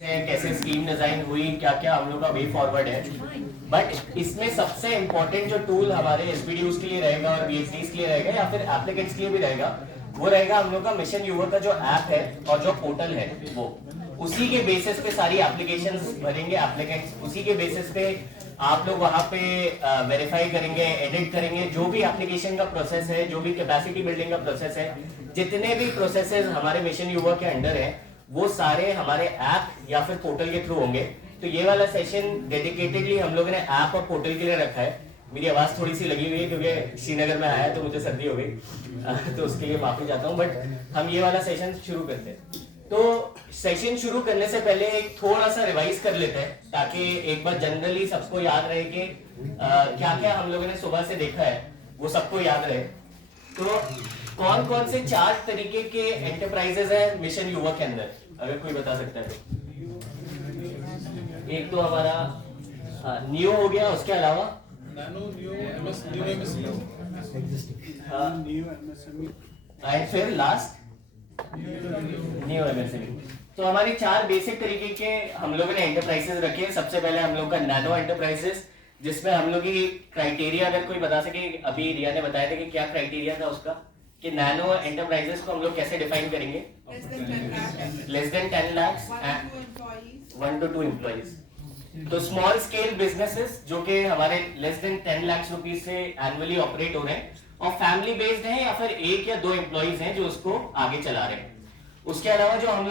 कैसे scheme design हुई, क्या क्या हम लोग का वे फॉरवर्ड है। बट इसमें सबसे इम्पोर्टेंट जो टूल हमारे एसपीडीयूज के लिए रहेगा और पीएचडीज के लिए रहेगा या फिर एप्लीकेंट्स के लिए भी रहेगा, वो रहेगा हम लोग का मिशन युवा का जो ऐप है और जो पोर्टल है। वो उसी के बेसिस पे सारी एप्लीकेशंस भरेंगे एप्लीकेंट्स, उसी के बेसिस पे आप लोग वहां पे वेरीफाई करेंगे, एडिट करेंगे। जो भी एप्लीकेशन का प्रोसेस है, जो भी कैपेसिटी बिल्डिंग का प्रोसेस है, जितने भी प्रोसेसेस हमारे मिशन युवा के अंडर है, वो सारे हमारे ऐप या फिर पोर्टल के थ्रू होंगे। तो ये वाला सेशन डेडिकेटेडली हम लोगों ने ऐप और पोर्टल के लिए रखा है। मेरी आवाज थोड़ी सी लगी हुई है क्योंकि श्रीनगर में आया तो मुझे सर्दी हो गई, तो उसके लिए माफी चाहता हूँ। बट हम ये वाला सेशन शुरू करते हैं। तो सेशन शुरू करने से पहले एक थोड़ा सा रिवाइज कर लेते हैं ताकि एक बार जनरली सबको याद रहे कि क्या क्या हम लोगों ने सुबह से देखा है, वो सबको याद रहे। तो कौन कौन से 4 तरीके के एंटरप्राइजेस हैं मिशन युवा के अंदर, अगर कोई बता सकता है तो। एक तो हमारा नियो हो गया, उसके अलावा नैनो, नियो, एमएसएमई, एंड फिर लास्ट नियो एमएसएमई। तो हमारी 4 बेसिक तरीके के हम लोगों ने एंटरप्राइजेस रखे हैं। सबसे पहले हम लोग का नैनो एंटरप्राइजेस, जिसमें हम लोग की क्राइटेरिया अगर कोई बता सके। अभी रिया ने बताया था कि क्या क्राइटेरिया था उसका, कि नैनो एंटरप्राइजेस को हम लोग कैसे डिफाइन करेंगे। Less than 10 lakh, 1 to 2 employees. तो स्मॉल स्केल बिजनेसेस जो कि हमारे लेस देन 10 लाख रुपीज से एनुअली ऑपरेट हो रहे हैं और फैमिली बेस्ड हैं या फिर 1 या 2 एम्प्लॉइज हैं जो उसको आगे चला रहे हैं। उसके अलावा जो हम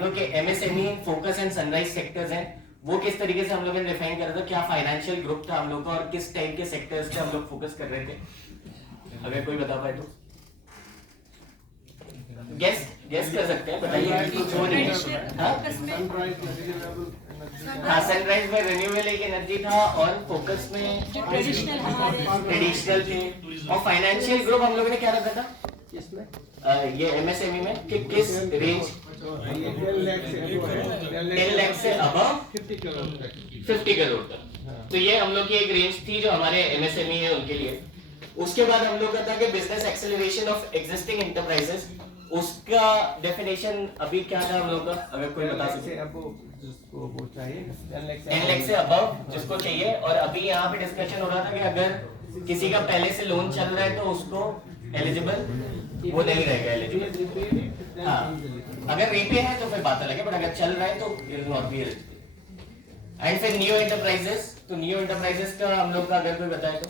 लोग के MSME focus and sunrise sectors हैं, वो किस तरीके से हम लोगों ने डिफाइन करा था, क्या फाइनेंशियल ग्रुप था हम लोग का और किस टाइप के सेक्टर्स पे हम लोग फोकस कर रहे थे, अगर कोई बता पाए तो। गेस कर सकते हैं, बताइए। कुछ हो नहीं हाँ, सनराइज में रिन्यूएबल एनर्जी था और फोकस में ट्रेडिशनल थे। और फाइनेंशियल ग्रुप हम लोगों ने क्या रखा था इसमें, ये एमएसएमई में, कि किस रेंज 10 लाख से अबव 50 करोड़ तक। तो ये हम लोग की एक रेंज थी जो हमारे एमएसएमई है उनके लिए। उसके बाद हम लोग का था कि business acceleration of existing enterprises, उसका डेफिनेशन अभी क्या था हम लोग का, अगर कोई बता सके। जिसको वो चाहिए 10 लाख से अबव जिसको चाहिए। और अभी यहाँ पे डिस्कशन हो रहा था कि अगर किसी का पहले से लोन चल रहा है तो उसको एलिजिबल वो नहीं रहेगा एलिजिबल। हाँ, अगर रीपे है तो फिर बात अलग है, बट अगर चल रहा है तो it will not be eligible. And फिर नियो एंटरप्राइजेस, तो नियो एंटरप्राइजेस का हम लोग का अगर कोई बताए तो।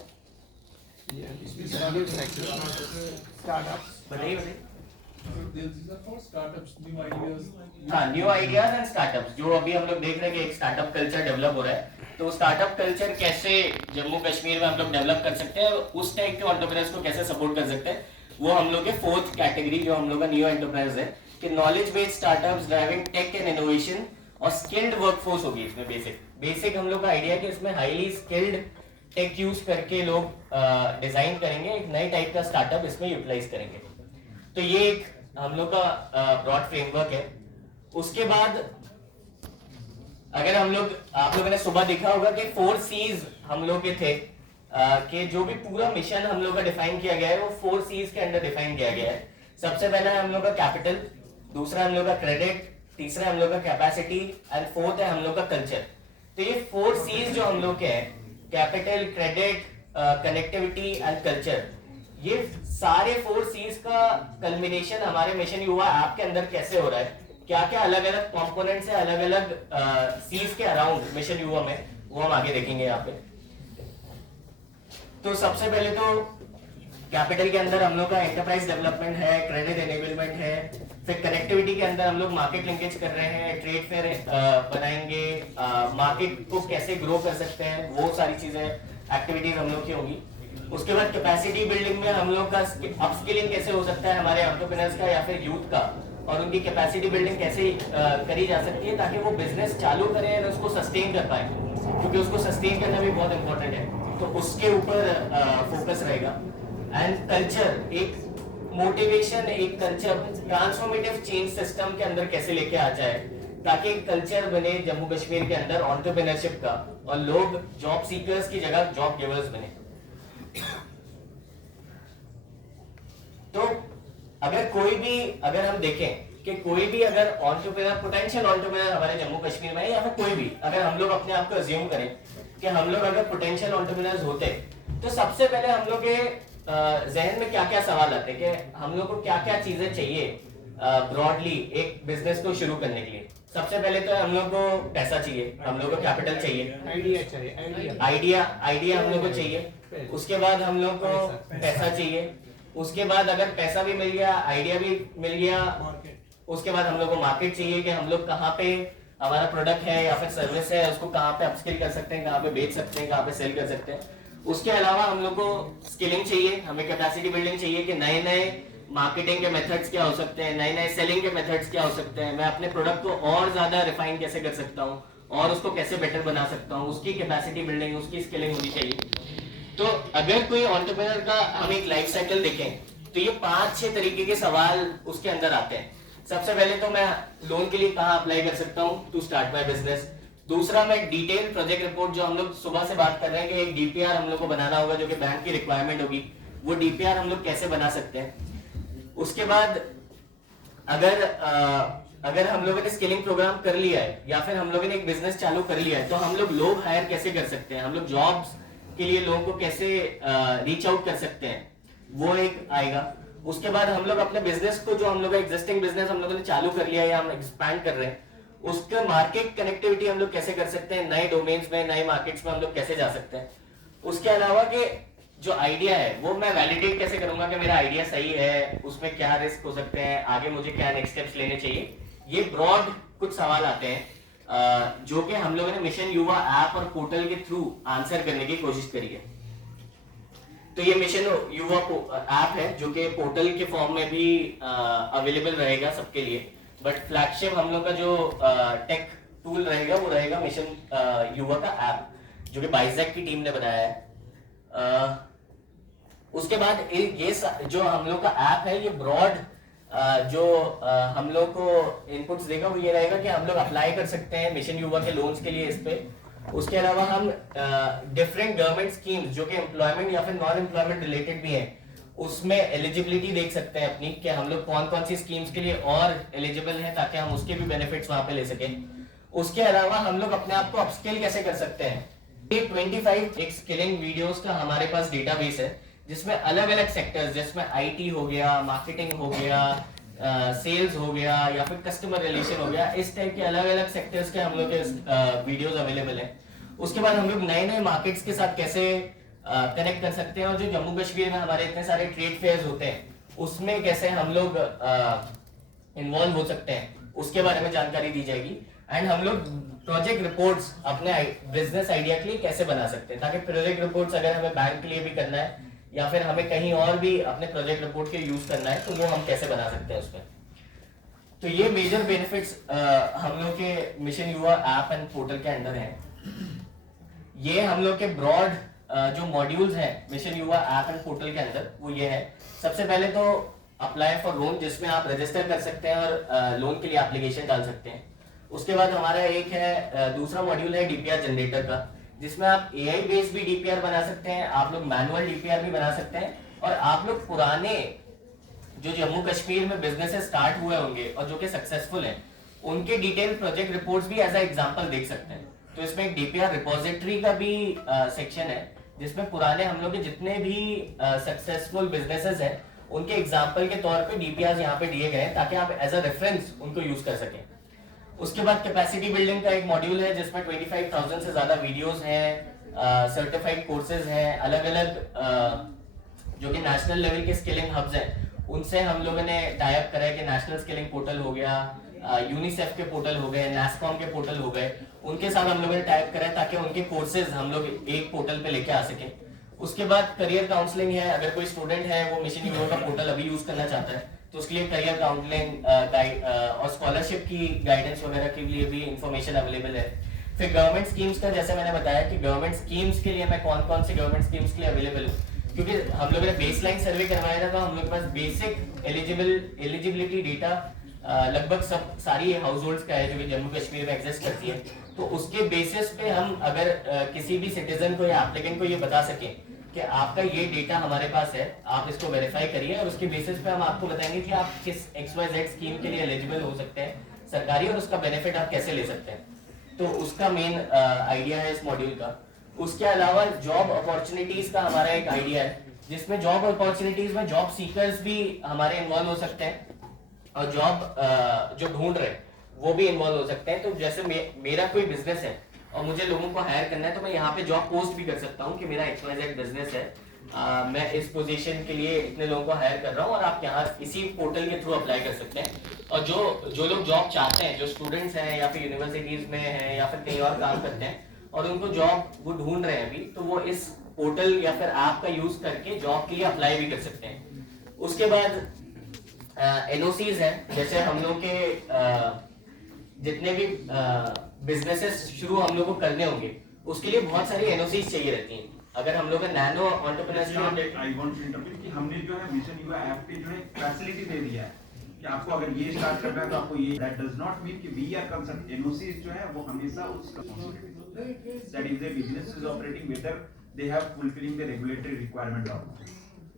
बताइए बताइए। हाँ, न्यू आइडियाज एंड स्टार्टअप्स, जो अभी हम लोग देख रहे हैं कि एक स्टार्टअप कल्चर डेवलप हो रहा है। तो स्टार्टअप कल्चर कैसे जम्मू कश्मीर में हम लोग डेवलप कर सकते हैं, उस टाइप के एंटरप्रेन्योर्स को कैसे सपोर्ट कर सकते हैं, वो हम लोग के 4th कैटेगरी जो हम लोग का न्यू एंटरप्राइज है, कि knowledge based startups driving tech and innovation और स्किल्ड वर्कफोर्स होगी इसमें। बेसिक हम लोग का आइडिया कि इसमें हाईली स्किल्ड टेक यूज करके लोग डिजाइन करेंगे, एक नए टाइप का स्टार्टअप इसमें यूटिलाइज करेंगे। तो ये एक हम लोग का ब्रॉड फ्रेमवर्क है। उसके बाद अगर हम लोग, आप लोगों ने सुबह देखा होगा कि 4 C's हम लोग के थे, कि जो भी पूरा मिशन हम लोग का डिफाइन किया गया है वो 4 C's के अंडर डिफाइन किया गया है। सबसे पहला है हम लोग का कैपिटल, दूसरा हम लोग का क्रेडिट, तीसरा हम लोग का कैपेसिटी एंड 4th है हम लोग का कल्चर। तो ये 4 C's जो हम लोग के हैं, capital, credit, connectivity and culture, ये सारे 4 C's का कल्मिनेशन हमारे मिशन युवा ऐप के अंदर कैसे हो रहा है, क्या क्या अलग अलग कंपोनेंट्स है अलग अलग C's के अराउंड मिशन युवा में, वो हम आगे देखेंगे यहाँ पे। तो सबसे पहले तो कैपिटल के अंदर हम लोग का एंटरप्राइज डेवलपमेंट है, क्रेडिट एनेबलमेंट है। फिर कनेक्टिविटी के अंदर हम लोग मार्केट लिंकेज कर रहे हैं, ट्रेड फेयर बनाएंगे, मार्केट को कैसे ग्रो कर सकते हैं, वो सारी चीजें एक्टिविटीज हम लोग की होंगी। उसके बाद कैपेसिटी बिल्डिंग में हम लोग का अपस्किलिंग कैसे हो सकता है हमारे एंटरप्रेन्योर्स का या फिर यूथ का, और उनकी कैपेसिटी बिल्डिंग कैसे करी जा सकती है ताकि वो बिजनेस चालू करें और उसको सस्टेन कर पाए, क्योंकि उसको सस्टेन करना भी बहुत इंपॉर्टेंट है। तो उसके ऊपर फोकस रहेगा। एंड कल्चर, एक मोटिवेशन, एक कल्चर ट्रांसफॉर्मेटिव चेंज सिस्टम के अंदर कैसे लेके आ जाए ताकि एक कल्चर बने जम्मू कश्मीर के अंदर एंटरप्रेन्योरशिप का और लोग जॉब सीकर्स की जगह जॉब गिवर्स बने। तो अगर हम देखें कि कोई भी अगर एंटरप्रेन्योर, पोटेंशियल एंटरप्रेन्योर हमारे जम्मू कश्मीर में है या फिर कोई भी, अगर हम लोग अपने आप को अज्यूम करें कि हम लोग अगर पोटेंशियल एंटरप्रेन्योर्स होते, तो सबसे पहले हम लोग के जहन में क्या क्या सवाल आते कि हम लोग को क्या क्या चीजें चाहिए ब्रॉडली एक बिजनेस को शुरू करने के लिए। सबसे पहले तो हम लोग को पैसा चाहिए, हम लोग को कैपिटल चाहिए, आइडिया चाहिए, आइडिया हम लोग को चाहिए। उसके बाद हम लोग को पैसा चाहिए। उसके बाद अगर पैसा भी मिल गया, आइडिया भी मिल गया, उसके बाद हम लोग को मार्केट चाहिए कि हम लोग कहाँ पे हमारा प्रोडक्ट है या फिर सर्विस है उसको कहाँ पे अपस्किल कर सकते हैं, कहाँ पे बेच सकते हैं, कहाँ पे सेल कर सकते हैं। उसके अलावा हम लोग को स्किलिंग चाहिए, हमें कैपेसिटी बिल्डिंग चाहिए कि नए नए मार्केटिंग के मेथड्स क्या हो सकते हैं, नए नए सेलिंग के मेथड्स क्या हो सकते हैं, मैं अपने प्रोडक्ट को और ज्यादा रिफाइन कैसे कर सकता हूँ और उसको कैसे बेटर बना सकता हूँ, उसकी कैपेसिटी बिल्डिंग, उसकी स्किलिंग होनी चाहिए। तो अगर कोई एंटरप्रेन्योर का हम एक लाइफ साइकिल देखें तो ये 5-6 तरीके के सवाल उसके अंदर आते हैं। सबसे पहले तो मैं लोन के लिए कहाँ अप्लाई कर सकता हूँ टू स्टार्ट माय बिजनेस। दूसरा, मैं डिटेल प्रोजेक्ट रिपोर्ट, जो हम लोग सुबह से बात कर रहे हैं कि एक डीपीआर हम लोग को बनाना होगा जो कि बैंक की रिक्वायरमेंट होगी, वो डीपीआर हम लोग कैसे बना सकते हैं। उसके बाद अगर हम लोगों ने स्किलिंग प्रोग्राम कर लिया है या फिर हम लोगों ने एक बिजनेस चालू कर लिया है तो हम लोग हायर कैसे कर सकते हैं, हम लोग जॉब्स के लिए लोगों को कैसे रीच आउट कर सकते हैं, वो एक आएगा। उसके बाद हम लोग अपने बिजनेस को, जो हम लोग एग्जिस्टिंग बिजनेस हम लोगों ने चालू कर लिया है या हम एक्सपैंड कर रहे हैं, उसका मार्केट कनेक्टिविटी हम लोग कैसे कर सकते हैं, नए डोमेन्स में, नए मार्केट्स में हम लोग कैसे जा सकते हैं। उसके अलावा कि जो आइडिया है वो मैं वैलिडेट कैसे करूंगा कि मेरा आइडिया सही है, उसमें क्या रिस्क हो सकते हैं, आगे मुझे क्या नेक्स्ट स्टेप्स लेने चाहिए। ये ब्रॉड कुछ सवाल आते हैं जो कि हम लोगों ने मिशन युवा ऐप और पोर्टल के थ्रू आंसर करने की कोशिश करी है। तो ये मिशन युवा ऐप है जो कि पोर्टल के फॉर्म में भी अवेलेबल रहेगा सबके लिए, बट फ्लैगशिप हम लोग का जो टेक टूल रहेगा वो रहेगा मिशन युवा का ऐप जो कि बाइजेक की टीम ने बनाया है। उसके बाद ये जो हम लोग का ऐप है ये ब्रॉड जो हम लोग को इनपुट्स देगा वो ये रहेगा कि हम लोग अप्लाई कर सकते हैं मिशन युवा के लोन्स के लिए इस पे। उसके अलावा हम डिफरेंट गवर्नमेंट स्कीम्स जो कि एम्प्लॉयमेंट या फिर नॉन एम्प्लॉयमेंट रिलेटेड भी हैं उसमें एलिजिबिलिटी देख सकते हैं अपनी कि हम लोग कौन कौन सी स्कीम्स के लिए और एलिजिबल हैं ताकि हम उसके भी बेनिफिट्स वहां पे ले सकें। उसके अलावा हम लोग अपने आप को अपस्किल कैसे कर सकते हैं। ये 25 एक स्किलिंग वीडियोस का हमारे पास डेटाबेस है जिसमें अलग अलग सेक्टर्स, जिसमें आईटी हो गया, मार्केटिंग हो गया, सेल्स हो गया या फिर कस्टमर रिलेशन हो गया, इस टाइप के अलग अलग सेक्टर्स के हम लोग के वीडियोस अवेलेबल हैं। उसके बाद हम लोग नए नए मार्केट्स के साथ कैसे कनेक्ट कर सकते हैं और जो जम्मू कश्मीर में हमारे इतने सारे ट्रेड फेयर्स होते हैं उसमें कैसे हम लोग इन्वॉल्व हो सकते हैं उसके बारे में जानकारी दी जाएगी। एंड हम लोग प्रोजेक्ट रिपोर्ट्स अपने बिजनेस आइडिया के लिए कैसे बना सकते हैं ताकि प्रोजेक्ट रिपोर्ट्स अगर हमें बैंक के लिए भी करना है या फिर हमें कहीं और भी अपने प्रोजेक्ट रिपोर्ट के यूज करना है तो वो हम कैसे बना सकते हैं उसमें। तो ये मेजर बेनिफिट्स हम लोग के मिशन युवा ऐप एंड पोर्टल के अंदर हैं। ये हम लोग के ब्रॉड जो मॉड्यूल्स हैं मिशन युवा ऐप एंड पोर्टल के अंदर वो ये है। सबसे पहले तो अप्लाई फॉर लोन जिसमें आप रजिस्टर कर सकते हैं और लोन के लिए एप्लीकेशन डाल सकते हैं। उसके बाद हमारा एक है दूसरा मॉड्यूल है डीपीआर जनरेटर का जिसमें आप एआई बेस्ड भी डीपीआर बना सकते हैं, आप लोग मैनुअल डीपीआर भी बना सकते हैं और आप लोग पुराने जो जम्मू कश्मीर में बिजनेसेस स्टार्ट हुए होंगे और जो कि सक्सेसफुल हैं उनके डिटेल प्रोजेक्ट रिपोर्ट्स भी एज अ एग्जांपल देख सकते हैं। तो इसमें एक डीपीआर रिपोजिटरी का भी सेक्शन है जिसमें पुराने हम लोग के जितने भी सक्सेसफुल बिजनेसेस हैं उनके एग्जांपल के तौर पे डीपीआर यहाँ पे दिए गए हैं ताकि आप एज अ रेफरेंस उनको यूज कर सकें। उसके बाद कैपेसिटी बिल्डिंग का एक मॉड्यूल है जिसमें 25,000 से ज्यादा वीडियोस हैं, सर्टिफाइड कोर्सेज हैं, अलग अलग जो कि नेशनल लेवल के स्किलिंग हब्स हैं उनसे हम लोगों ने टाई अप करा है कि नेशनल स्किलिंग पोर्टल हो गया, यूनिसेफ के पोर्टल हो गए, नेस्कॉम के पोर्टल हो गए, उनके साथ हम लोगों ने टाई अप करा है ताकि उनके कोर्सेज हम लोग एक पोर्टल पे लेके आ सके। उसके बाद करियर काउंसलिंग है, अगर कोई स्टूडेंट है वो मिशन युवा का पोर्टल अभी यूज करना चाहता है तो उसके लिए करियर काउंसलिंग और स्कॉलरशिप की गाइडेंस वगैरह के लिए भी इंफॉर्मेशन अवेलेबल है। फिर गवर्नमेंट स्कीम्स का जैसे मैंने बताया कि गवर्नमेंट स्कीम्स के लिए मैं कौन कौन सी गवर्नमेंट स्कीम्स के लिए अवेलेबल हूँ क्योंकि हम लोगों ने बेसलाइन सर्वे करवाया था तो हम लोग के पास बेसिक एलिजिबिलिटी डेटा लगभग सब सारी हाउस होल्ड्स का है जो कि जम्मू कश्मीर में एग्जिस्ट करती है। तो उसके बेसिस पे हम अगर किसी भी सिटीजन को या एप्लीकेंट को ये बता सकें कि आपका ये डेटा हमारे पास है, आप इसको वेरीफाई करिए और उसके बेसिस पे हम आपको बताएंगे कि आप किस XYZ स्कीम के लिए एलिजिबल हो सकते हैं सरकारी, और उसका बेनिफिट आप कैसे ले सकते हैं। तो उसका मेन आइडिया है इस मॉड्यूल का। उसके अलावा जॉब अपॉर्चुनिटीज का हमारा एक आइडिया है, जिसमें जॉब अपॉर्चुनिटीज में जॉब सीकर्स भी हमारे इन्वॉल्व हो सकते हैं और जॉब जो ढूंढ रहे हैं वो भी इन्वॉल्व हो सकते हैं। तो जैसे मेरा कोई बिजनेस है और मुझे लोगों को हायर करना है, तो मैं यहाँ पे जॉब पोस्ट भी कर सकता हूँ कि मेरा XYZ बिजनेस है, मैं इस पोजीशन के लिए इतने लोगों को हायर कर रहा हूँ, और आप यहाँ इसी पोर्टल के थ्रू अप्लाई कर सकते हैं। और जो लोग जॉब चाहते हैं, जो स्टूडेंट्स हैं या फिर यूनिवर्सिटीज में हैं या फिर कहीं और काम करते हैं और उनको जॉब वो ढूंढ रहे हैं अभी, तो वो इस पोर्टल या फिर ऐप का यूज करके जॉब के लिए अप्लाई भी कर सकते हैं। उसके बाद NOCs हैं, जैसे हम लोग के जितने भी बिजनेसेस शुरू हम लोग को करने होंगे उसके लिए बहुत सारी NOCs चाहिए रहती हैं। अगर हम लोग nano entrepreneurship, I want to interpret कि हमने जो है मिशन युवा ऐप पे जो है फैसिलिटी दे दिया है कि आपको अगर ये स्टार्ट करना है तो आपको ये, दैट डज नॉट मीन कि वी आर कंसर्न। NOCs जो है वो हमेशा उस that is the business is operating whether they have fulfilling the regulatory requirement of.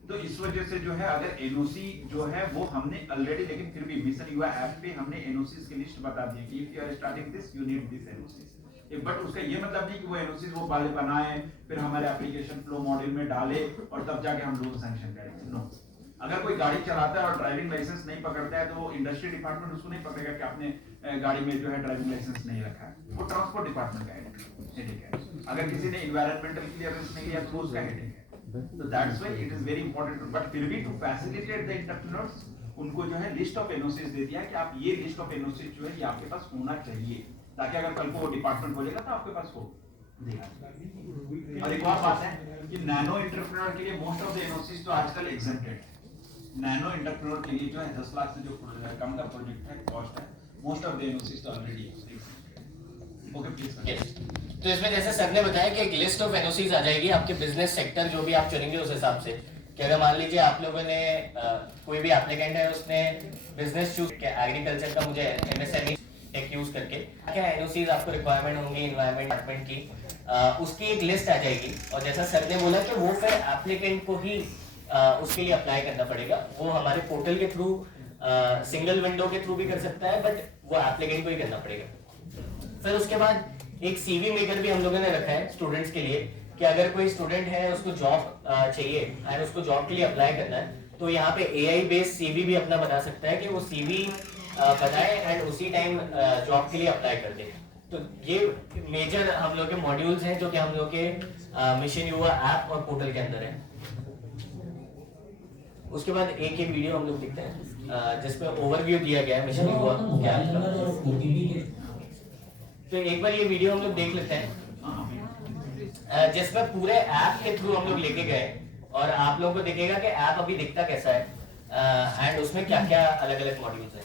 तो इस वजह से जो है अगर NOC जो है वो हमने ऑलरेडी, लेकिन फिर भी मिशन युवा ऐप पे हमने NOCs की लिस्ट बता दी है कि if you are starting this you need this NOCs। But उसका ये मतलब नहीं कि वो NOCs वो पहले बनाए फिर हमारे एप्लीकेशन फ्लो मॉड्यूल में डाले और तब जाके हम लोन सैंक्शन करेंगे। नो, अगर कोई गाड़ी चलाता है और ड्राइविंग लाइसेंस नहीं पकड़ता है तो वो इंडस्ट्री डिपार्टमेंट उसको नहीं पकड़ेगा कि आपने गाड़ी में जो है ड्राइविंग लाइसेंस नहीं रखा है, वो ट्रांसपोर्ट डिपार्टमेंट का हेडेक है। अगर किसी ने इन्वायरमेंटल क्लियरेंस नहीं लिया तो उसका हेडेक है। तो that's why it is very important. But फिर भी टू फैसिलिटेट द एंटरप्रेन्योर्स उनको जो है लिस्ट ऑफ NOCs दे दिया कि आप ये लिस्ट ऑफ NOCs जो है ये आपके पास होना चाहिए, ताकि अगर कल को वो डिपार्टमेंट बोलेगा तो आपके पास हो देगा। और एक और बात है कि नैनो एंटरप्रेन्योर के लिए मोस्ट ऑफ द NOCs तो आजकल एग्जेम्प्टेड है। नैनो एंटरप्रेन्योर के लिए जो है 10 लाख से जो कम का प्रोजेक्ट है, कॉस्ट है, मोस्ट ऑफ द NOCs तो ऑलरेडी है। Okay please. यस, तो इसमें जैसे सर ने बताया कि एक लिस्ट ऑफ NOCs आ जाएगी आपके बिजनेस सेक्टर जो भी आप चुनेंगे उस हिसाब से, कि अगर मान लीजिए आप लोगों ने कोई भी एप्लीकेंट है उसने बिजनेस चूज किया एग्रीकल्चर का, मुझे MSME टेक यूज करके क्या NOCs आपको रिक्वायरमेंट होंगी एनवायरमेंट डिपार्टमेंट की, उसकी एक लिस्ट आ जाएगी। और जैसा सर ने बोला कि वो फिर एप्लीकेंट को ही उसके लिए अप्लाई करना पड़ेगा। वो हमारे पोर्टल के थ्रू सिंगल विंडो के थ्रू भी कर सकता है, बट वो एप्लीकेंट को ही करना पड़ेगा। फिर उसके बाद एक CV मेकर भी हम लोगों ने रखा है स्टूडेंट्स के लिए, कि अगर कोई स्टूडेंट है उसको जॉब चाहिए एंड उसको जॉब के लिए अप्लाई करना है, तो यहाँ पे AI बेस्ड CV भी अपना बना सकता है कि वो CV बनाए एंड उसी टाइम जॉब के लिए अप्लाई कर दे। तो ये मेजर हम लोग के मॉड्यूल्स हैं जो कि हम लोग के मिशन युवा ऐप और पोर्टल के अंदर है। उसके बाद एक वीडियो हम लोग देखते हैं जिसपे ओवरव्यू दिया गया है मिशन युवा क्या है। तो एक बार ये वीडियो हम लोग देख लेते हैं जिसमें पूरे ऐप के थ्रू हम लोग लेके गए और आप लोगों को दिखेगा कि ऐप अभी दिखता कैसा है एंड उसमें क्या क्या अलग अलग मॉड्यूल्स हैं।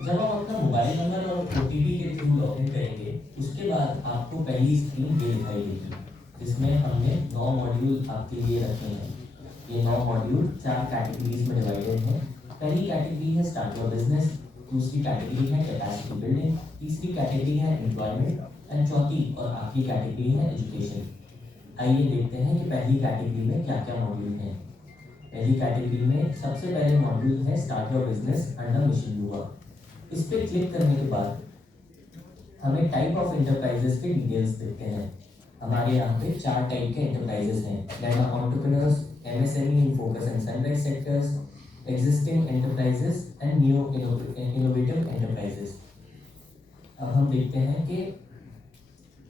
जब आप अपना मोबाइल नंबर और OTP के थ्रू लॉगिन करेंगे उसके बाद आपको पहली स्क्रीन ये दिखाई देगी, जिसमें हमने 9 मॉड्यूल आपके लिए रखे हैं। ये 9 मॉड्यूल 4 कैटेगरीज में डिवाइडेड हैं। पहली कैटेगरी है स्टार्ट योर बिजनेस, दूसरी कैटेगरी है कैपेसिटी बिल्डिंग, तीसरी कैटेगरी है एम्प्लॉयमेंट एंड चौथी और आखिरी कैटेगरी है एजुकेशन। आइए देखते हैं कि पहली कैटेगरी में क्या क्या मॉड्यूल हैं। पहली कैटेगरी में सबसे पहले मॉड्यूल है start your business under mission युवा। इस पर क्लिक करने के बाद हमें टाइप ऑफ एंटरप्राइजेस के डिटेल्स दिखते हैं। हमारे यहाँ पे 4 टाइप के एंटरप्राइजेस हैं, nano entrepreneurs, MSME in focus and sunrise sectors, existing enterprises and new innovative enterprises. अब हम देखते हैं कि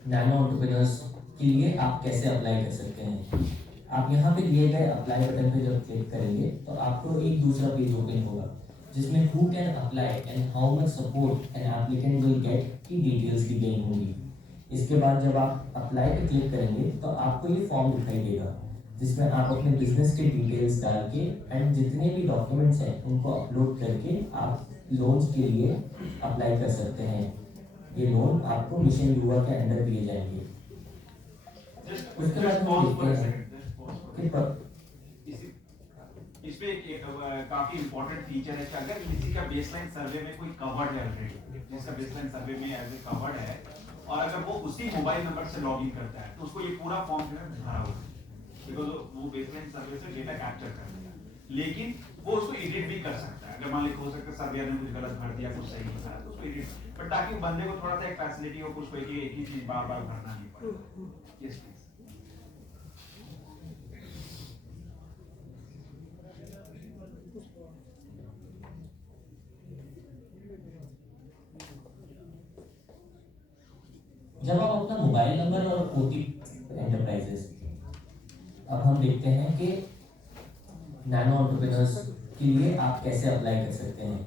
नैनो एंटरप्रेन्योर्स के लिए आप कैसे अप्लाई कर सकते हैं। आप यहाँ पे दिए गए अप्लाई बटन पे जब क्लिक करेंगे तो आपको एक दूसरा पेज ओपन होगा जिसमें who can apply and how much support an applicant will get की डिटेल्स दी गई होंगी। इसके बाद जब आप अप्लाई पे क्लिक करेंगे तो आपको ये फॉर्म दिखाई देगा जिसमें आप अपने बिजनेस के डिटेल्स डाल के एंड जितने भी डॉक्यूमेंट्स हैं उनको अपलोड करके आप लोन्स के लिए अप्लाई कर सकते हैं। ये लोन आपको मिशन युवा के अंडर दिए जाएंगे। उसके बाद हम देखते हैं इसमें काफी इंपॉर्टेंट फीचर है कि अगर किसी का बेसलाइन सर्वे में कोई कवर्ड है ऑलरेडी, जिसका बेसलाइन सर्वे में एज ए कवर्ड है, और अगर वो उसी मोबाइल नंबर से लॉगिन करता है तो उसको ये पूरा फॉर्म जो है भरा हुआ है, बिकॉज वो बेसलाइन सर्वे से डेटा कैप्चर कर लिया, लेकिन वो उसको एडिट भी कर सकता है। अगर मान लीजिए हो सकता है सर्वेयर ने कुछ गलत भर दिया, कुछ सही बताया, तो उसको एडिट, बट ताकि बंदे को थोड़ा सा एक फैसिलिटी हो, उसको एक ही चीज बार बार भरना नहीं पड़े। Yes please. जब आप अपना मोबाइल नंबर और ओटीपी एंटरप्राइजेस, अब हम देखते हैं कि नैनो एंटरप्रेन्योर्स के लिए आप कैसे अप्लाई कर सकते हैं।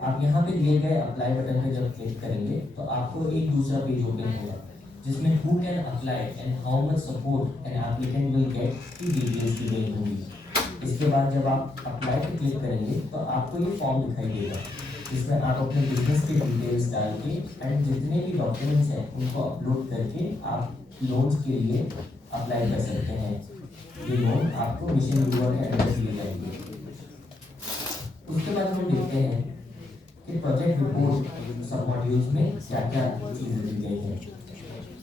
आप यहाँ पे दिए गए अप्लाई बटन पे जब क्लिक करेंगे तो आपको एक दूसरा पेज ओपन होगा जिसमें who can apply and how much support an applicant will get की डिटेल्स दी गई होंगी। इसके बाद जब आप अप्लाई पे क्लिक करेंगे तो आपको ये फॉर्म दिखाई देगा जिसमें आप अपने बिजनेस के डिटेल्स डाल के एंड जितने भी डॉक्यूमेंट्स हैं उनको अपलोड करके आप लोन्स के लिए अप्लाई कर सकते हैं। ये लोन आपको मिशन युवा के अंडर दिए जाएंगे। उसके बाद हम देखते हैं कि प्रोजेक्ट रिपोर्ट सब मॉड्यूल्स में क्या क्या चीज़ें दी गई हैं।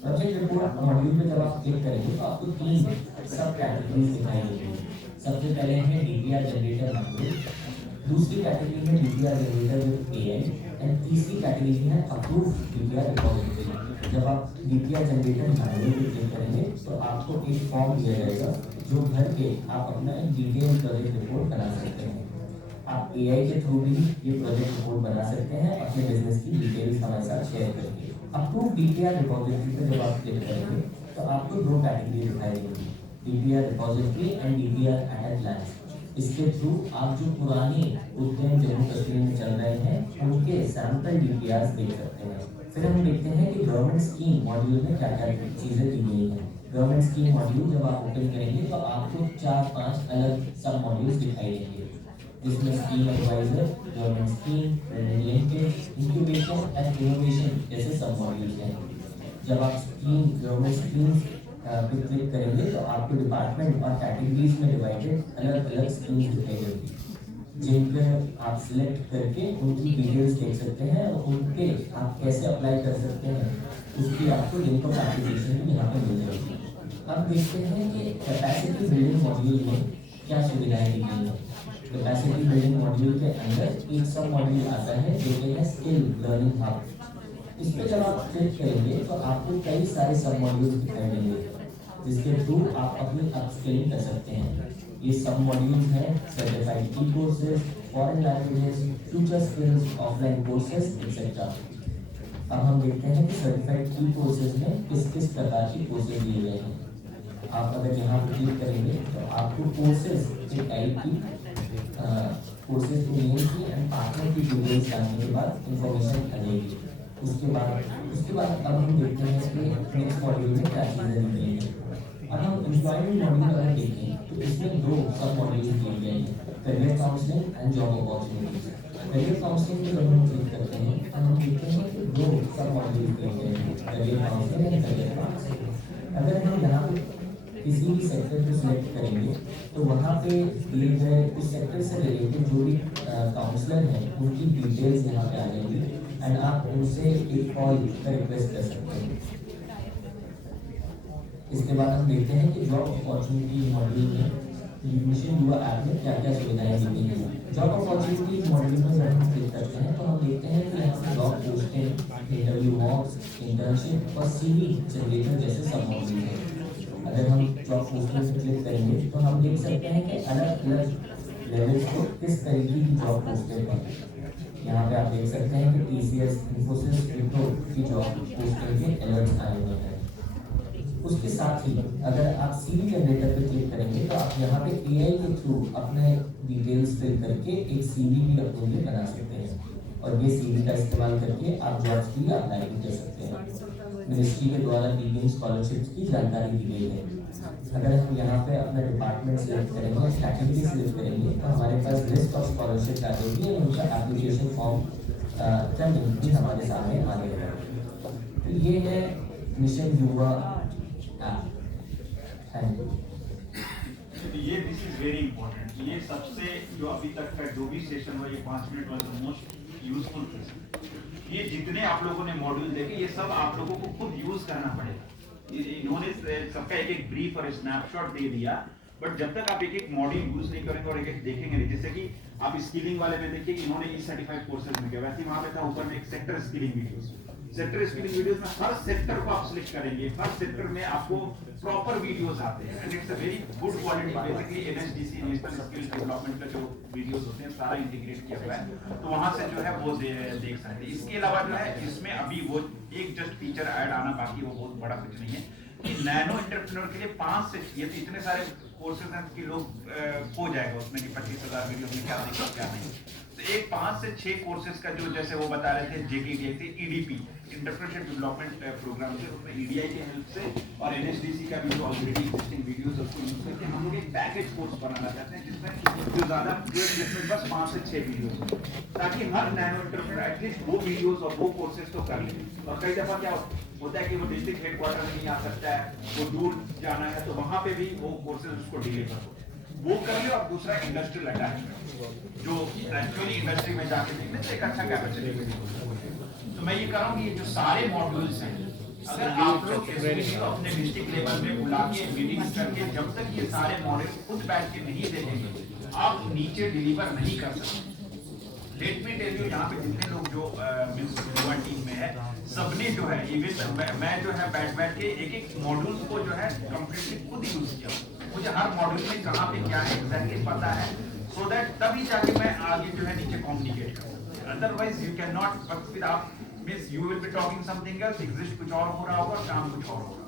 प्रोजेक्ट रिपोर्ट मॉड्यूल में जब आप क्लिक करेंगे तो आपको 3 सब कैटेगरीज दिखाई देंगी। सबसे पहले है डीपीआर जनरेटर मॉड्यूल, दूसरी कैटेगरी में DPR generator with AI and तीसरी कैटेगरी है अप्रूव डीपीआर रिपोजिटरी। जब आप डीपीआर जनरेटर मॉड्यूल पे क्लिक करेंगे तो आपको एक फॉर्म दिया जाएगा जो भर के आप अपना एक डिटेल प्रोजेक्ट रिपोर्ट बना सकते हैं। आप एआई के थ्रू भी ये प्रोजेक्ट रिपोर्ट बना सकते हैं अपने बिजनेस की डिटेल्स हमारे साथ शेयर करके। अप्रूव डीपीआर रिपोजिटरी पे जब आप क्लिक करेंगे तो आपको 2 कैटेगरी दिखाई देंगी, DPR repository and DPR at a glance. इसके थ्रू आप जो पुराने उद्यम जम्मू कश्मीर में चल रहे हैं उनके सैंपल डीपीआर देख सकते हैं। फिर हम देखते हैं कि गवर्नमेंट स्कीम मॉड्यूल में क्या क्या चीज़ें दी गई हैं। गवर्नमेंट स्कीम मॉड्यूल जब आप ओपन करेंगे तो आपको 4-5 अलग सब मॉड्यूल्स दिखाई देंगे जिसमें scheme advisor, government scheme, linkage, incubation and innovation जैसे सब मॉड्यूल्स हैं। जब आप स्कीम गवर्नमेंट स्कीम्स पे क्लिक करेंगे तो आपको डिपार्टमेंट और कैटेगरीज में डिवाइडेड अलग अलग स्कीम्स दिखाई देंगी जिन पे आप सिलेक्ट करके उनकी डिटेल्स देख सकते हैं और उन पे आप कैसे अप्लाई कर सकते हैं उसकी आपको लिंक ऑफ एप्लीकेशन भी यहाँ पे मिल जाएगी। अब देखते हैं कि कैपेसिटी बिल्डिंग मॉड्यूल में क्या सुविधाएं दी गई हैं। कैपेसिटी बिल्डिंग मॉड्यूल के अंदर एक सब मॉड्यूल आता है जो कि है स्किल लर्निंग हब। इस पे जब आप क्लिक करेंगे तो आपको कई सारे सब मॉड्यूल्स दिखाई देंगे जिसके थ्रू आप अपनी अपस्किलिंग कर सकते हैं। ये सब मॉड्यूल्स हैं सर्टिफाइड की courses, foreign languages, future skills, offline courses etcetera. अब हम देखते हैं कि सर्टिफाइड की कोर्सेज में किस किस प्रकार के कोर्सेज दिए गए हैं। आप अगर यहाँ पर क्लिक करेंगे तो आपको कोर्सेज के टाइप की कोर्सेज की नेम की एंड पार्टनर की डिटेल्स डालने के बाद इंफॉर्मेशन आ जाएगी। उसके बाद अब हम देखते हैं कि नेक्स्ट मॉड्यूल में क्या चीज़ें दी गई हैं। अब हम एम्प्लॉयमेंट मॉड्यूल अगर देखें तो इसमें 2 सब मॉड्यूल दिए गए हैं, career counselling and job opportunities. Career counselling में जब हम क्लिक करते हैं तो हम देखते हैं कि 2 सब मॉड्यूल दिए गए हैं, career counselling and career counselling. अगर हम यहाँ पे किसी भी सेक्टर को सिलेक्ट करेंगे तो वहाँ पे दिए गए उस सेक्टर से रिलेटेड जो भी काउंसलर हैं उनकी डिटेल्स यहाँ पे आ जाएंगी एंड आप उनसे एक कॉल का रिक्वेस्ट कर सकते हैं। इसके बाद हम देखते हैं कि जॉब अपॉर्चुनिटी मॉड्यूल में मिशन युवा ऐप में क्या क्या सुविधाएं दी गई हैं। जॉब अपॉर्चुनिटी मॉड्यूल में जब हम क्लिक करते हैं तो हम देखते हैं कि यहाँ पे जॉब पोस्टिंग, इंटरव्यू मॉक्स, इंटर्नशिप और सीवी जनरेटर जैसे सब मॉड्यूल हैं। अगर हम जॉब पोस्टिंग से क्लिक करेंगे तो हम देख सकते हैं कि अलग अलग लेवल्स को किस तरीके की जॉब पोस्टिंग है। यहाँ पे आप देख सकते हैं कि टीसीएस, इन्फोसिस, विप्रो की जॉब पोस्टिंग के अलर्ट्स आए हुए हैं। उसके साथ ही अगर आप सीवी जनरेटर पे क्लिक करेंगे तो आप यहाँ पे एआई के थ्रू अपने डिटेल्स फिल करके एक सीवी भी अपने लिए बना सकते हैं और ये सीवी का इस्तेमाल करके आप जॉब्स के लिए अप्लाई भी कर सकते हैं। मिनिस्ट्री के द्वारा दी गई स्कॉलरशिप्स की जानकारी दी गई है। अगर हम यहाँ पे अपना डिपार्टमेंट सिलेक्ट करेंगे, कैटेगरी सिलेक्ट करेंगे तो हमारे पास लिस्ट ऑफ स्कॉलरशिप आ जाएगी और उनका एप्लीकेशन फॉर्म भी हमारे सामने आ जाएगा। तो ये है मिशन युवा ऐप। Thank you. ये दिस इज वेरी इंपॉर्टेंट। ये सबसे जो अभी तक का जो भी सेशन हुआ, ये 5 मिनट वाला मोस्ट यूजफुल सेशन। ये जितने आप लोगों ने मॉड्यूल देखे, ये सब आप लोगों को खुद यूज करना पड़ेगा। इन्होंने सबका एक एक ब्रीफ और स्नैपशॉट दे दिया, बट जब तक आप एक एक मॉड्यूल यूज नहीं करेंगे और एक एक देखेंगे नहीं, जैसे कि आप स्किलिंग वाले में देखिए कि इन्होंने ई सर्टिफाइड कोर्सेज में किया, वैसे ही वहां पे था ऊपर में एक sector skilling videos. Sector skilling videos में हर सेक्टर को आप सिलेक्ट करेंगे, हर सेक्टर में आपको प्रॉपर वीडियोस आते हैं, and it's a very good quality. Basically NSDC national skill development का जो वीडियोस होते हैं सारा इंटीग्रेट किया हुआ है, तो वहां से जो है वो देख सकते हैं। इसके अलावा जो है इसमें अभी वो एक जस्ट फीचर ऐड आना बाकी, वो बहुत बड़ा कुछ नहीं है कि नैनो एंटरप्रेन्योर के लिए 5 से, ये तो इतने सारे कोर्सेज हैं कि लोग हो जाएगा उसमें कि 25,000 वीडियो में क्या देखो क्या नहीं, तो एक 5 से 6 कोर्सेज का जो जैसे वो बता रहे थे जेकेडी से ईडीपी एंटरप्रेन्योरशिप डेवलपमेंट प्रोग्राम से, उसमें ईडीआई की हेल्प से और एनएसडीसी का भी जो ऑलरेडी एग्जिस्टिंग वीडियोस उसको यूज करके हम लोग एक पैकेज कोर्स बनाना चाहते हैं, जिसमें जो ज्यादा जिसमें बस 5 से 6 वीडियोस, ताकि हर नैनो एंटरप्रेन्योर एटलीस्ट वो वीडियोस और वो कोर्सेज तो कर ले। और कई दफा क्या होता है कि वो डिस्ट्रिक्ट हेडक्वार्टर में नहीं आ सकता है, वो दूर जाना है, तो वहां पे भी वो कोर्सेज उसको डिलीवर हो, वो कर ले। और दूसरा इंडस्ट्रियल अटैचमेंट, जो एक्चुअली इंडस्ट्री में जाके देखने से एक अच्छा कैपेसिटी। तो मैं ये कह रहा हूँ कि ये जो सारे मॉड्यूल्स हैं, अगर आप लोग अपने डिस्ट्रिक्ट लेवल में बुला के मीटिंग्स करके जब तक ये सारे मॉड्यूल खुद बैठ के नहीं देखेंगे, आप नीचे डिलीवर नहीं कर सकते। लेट मी टेल यू, यहाँ पे जितने लोग जो युवा टीम में है, सबने जो है इवन मैं जो है बैठ के एक एक मॉड्यूल को जो है कंप्लीटली खुद यूज किया। मुझे हर मॉड्यूल में कहाँ पे क्या है एग्जैक्टली पता है, सो दैट तभी जाके मैं आगे जो है नीचे कम्युनिकेट कर सकता हूँ। अदरवाइज यू कैन नॉट, फिर आप means you will be talking something else, exist कुछ और हो रहा होगा और काम कुछ और हो रहा होगा।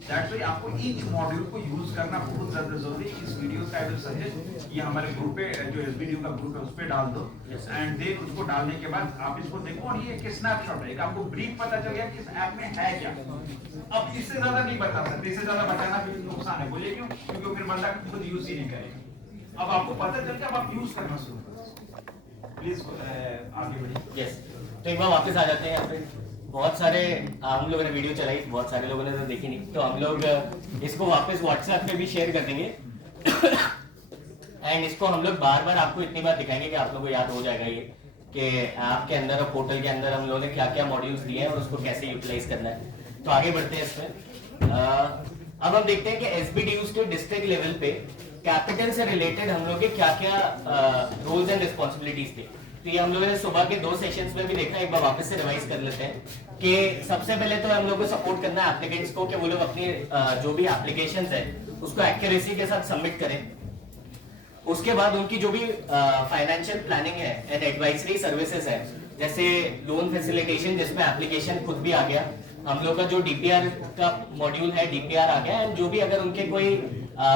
दैट्स व्हाई आपको ईच मॉड्यूल को यूज करना बहुत ज्यादा जरूरी है। इस वीडियो का आई विल सजेस्ट ये हमारे ग्रुप पे जो एसबीडीयू का ग्रुप है उस पे डाल दो, एंड देन उसको डालने के बाद आप इसको देखो और ये एक स्नैपशॉट है, आपको ब्रीफ पता चल गया कि इस ऐप में है क्या। अब इससे ज्यादा नहीं बता सकते, इससे ज्यादा बताना भी नुकसान है। बोलिए क्यों? क्योंकि फिर बंदा खुद यूज ही नहीं करेगा। अब आपको पता चल गया, अब आप यूज करना शुरू करो। प्लीज आगे बढ़िए। यस, तो एक बार वापस आ जाते हैं यहाँ पे। बहुत सारे हम लोगों ने वीडियो चलाई, बहुत सारे लोगों ने तो देखी नहीं, तो हम लोग इसको वापस व्हाट्सएप पे भी शेयर कर देंगे एंड इसको हम लोग बार बार आपको इतनी बार दिखाएंगे कि आप लोगों को याद हो जाएगा ये कि ऐप के अंदर और पोर्टल के अंदर हम लोगों ने क्या क्या मॉड्यूल्स दिए हैं और उसको कैसे यूटिलाइज करना है। तो आगे बढ़ते हैं इसमें। अब हम देखते हैं कि एसबीडीयूज के डिस्ट्रिक्ट लेवल पे कैपिटल से रिलेटेड हम लोग के क्या क्या रोल्स एंड रिस्पॉन्सिबिलिटीज थे। तो ये हम लोगों ने सुबह के 2 सेशंस में भी देखा, एक बार वापस से रिवाइज कर लेते हैं कि सबसे पहले तो हम लोग को सपोर्ट करना है एप्लीकेंट्स को कि वो लोग अपनी जो भी एप्लीकेशंस है उसको एक्यूरेसी के साथ सबमिट करें। उसके बाद उनकी जो भी फाइनेंशियल प्लानिंग है एंड एडवाइजरी सर्विसेज है, जैसे लोन फैसिलिटेशन जिसमें एप्लीकेशन खुद भी आ गया, हम लोग का जो डीपीआर का मॉड्यूल है डीपीआर आ गया, एंड जो भी अगर उनके कोई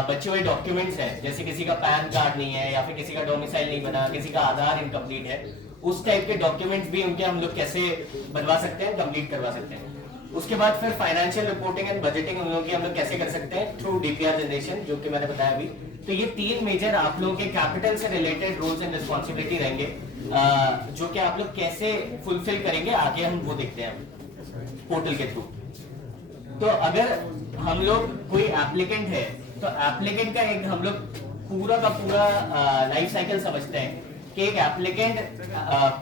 बचे हुए डॉक्यूमेंट्स हैं, जैसे किसी का पैन कार्ड नहीं है या फिर किसी का डोमिसाइल नहीं बना, किसी का आधार इनकम्प्लीट है, उस टाइप के डॉक्यूमेंट्स भी उनके हम लोग कैसे बनवा सकते हैं, कंप्लीट करवा सकते हैं। उसके बाद फिर फाइनेंशियल रिपोर्टिंग एंड बजटिंग उन लोगों की हम लोग कैसे कर सकते हैं थ्रू डीपीआर जनरेशन, जो कि मैंने बताया अभी। तो ये 3 मेजर आप लोगों के कैपिटल से रिलेटेड रोल्स एंड रिस्पॉन्सिबिलिटी रहेंगे, जो कि आप लोग कैसे फुलफिल करेंगे आगे हम वो देखते हैं पोर्टल के थ्रू। तो अगर हम लोग कोई एप्लीकेंट है तो एप्लीकेंट का एक हम लोग पूरा का पूरा लाइफ साइकिल समझते हैं कि एक एप्लीकेंट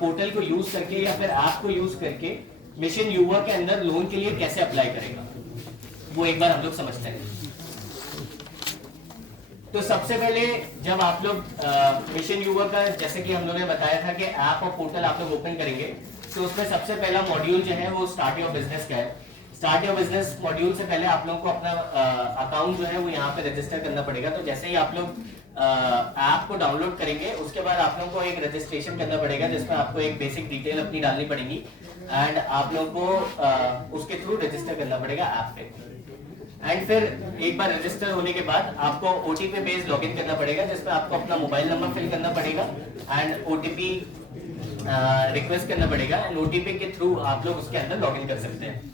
पोर्टल को यूज करके या फिर ऐप को यूज करके मिशन युवा के अंदर लोन के लिए कैसे अप्लाई करेगा, वो एक बार हम लोग समझते हैं। तो सबसे पहले जब आप लोग मिशन युवा का, जैसे कि हम लोगों ने बताया था कि ऐप और पोर्टल आप लोग ओपन करेंगे, तो उसमें सबसे पहला मॉड्यूल जो है वो स्टार्ट योर बिजनेस का है। स्टार्ट योर बिजनेस मॉड्यूल से पहले आप लोगों को अपना अकाउंट जो है वो यहाँ पे रजिस्टर करना पड़ेगा। तो जैसे ही आप लोग ऐप को डाउनलोड करेंगे उसके बाद आप लोगों को एक रजिस्ट्रेशन करना पड़ेगा, जिसमें आपको एक बेसिक डिटेल अपनी डालनी पड़ेगी एंड आप लोगों को उसके थ्रू रजिस्टर करना पड़ेगा ऐप पे। एंड फिर एक बार रजिस्टर होने के बाद आपको ओटीपी बेस्ड लॉगिन करना पड़ेगा, जिसमें आपको अपना मोबाइल नंबर फिल करना पड़ेगा एंड ओटीपी रिक्वेस्ट करना पड़ेगा एंड ओटीपी के थ्रू आप लोग उसके अंदर लॉगिन कर सकते हैं।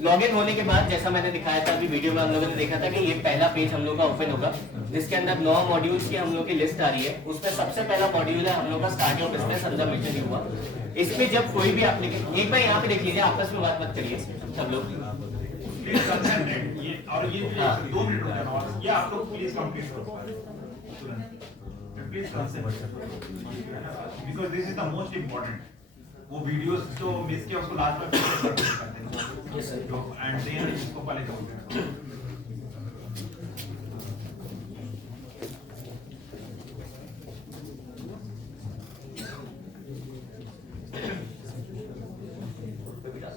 लॉगिन होने के बाद जैसा मैंने दिखाया था अभी वीडियो में, हम लोगों ने देखा था कि ये पहला पेज हम लोग का ओपन होगा, जिसके अंदर 9 मॉड्यूल्स की हम लोग की लिस्ट आ रही है। उसमें सबसे पहला मॉड्यूल है हम लोग का start your business under mission युवा। इसमें जब कोई भी एप्लीकेशन, एक बार यहाँ पे देख लीजिए, आपस में बात मत करिए सब लोग। ये और ये 2 मिनट ये आप लोग प्लीज कंप्लीट करो। Please consider, because this is the most important. वो वीडियोस जो मिस किया उसको लास्ट में फिर करते हैं, यस सर, एंड देन इसको पहले करते हैं।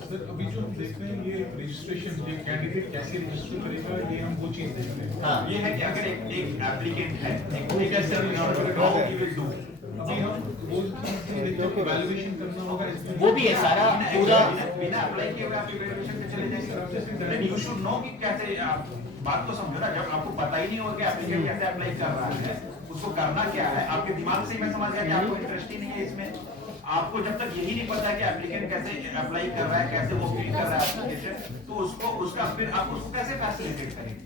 सर अभी जो हम देख रहे हैं ये रजिस्ट्रेशन, ये कैंडिडेट कैसे रजिस्टर करेगा, ये हम वो चीज देख रहे हैं। हाँ। ये है कि अगर एक एप्लीकेंट है, एक कैसे हाउ ही विल डू, अभी हम वो वैल्यूएशन करना होगा इसमें, वो भी है सारा पूरा। बिना अप्लाई किए हुए आप इवैल्यूएशन पे चले जाएंगे, देन यू शुड नो कि कैसे आप बात को समझो ना। जब आपको पता ही नहीं होगा कि एप्लीकेंट कैसे अप्लाई कर रहा है, उसको करना क्या है, आपके दिमाग से ही मैं समझ गया कि आपको इंटरेस्ट ही नहीं है इसमें। आपको जब तक यही नहीं पता कि एप्लीकेंट कैसे अप्लाई कर रहा है, कैसे वो फिल कर रहा है एप्लीकेशन, तो उसको उसका फिर आप उसको कैसे फैसिलिटेट करेंगे।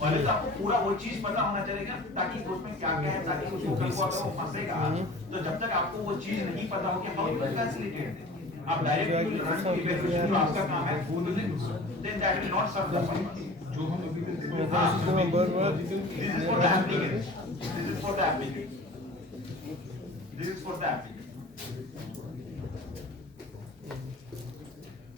पहले तो आपको पूरा वो चीज पता होना चाहिए ताकि उसमें क्या क्या है, ताकि उसको कल को अगर वो फंसेगा तो जब तक आपको वो चीज नहीं पता हो कि हाउ टू फैसिलिटेट, आप डायरेक्ट आपका काम है then that will not serve the purpose. जो हम अभी तक this is for the applicant, this is for the applicant, this is for the applicant.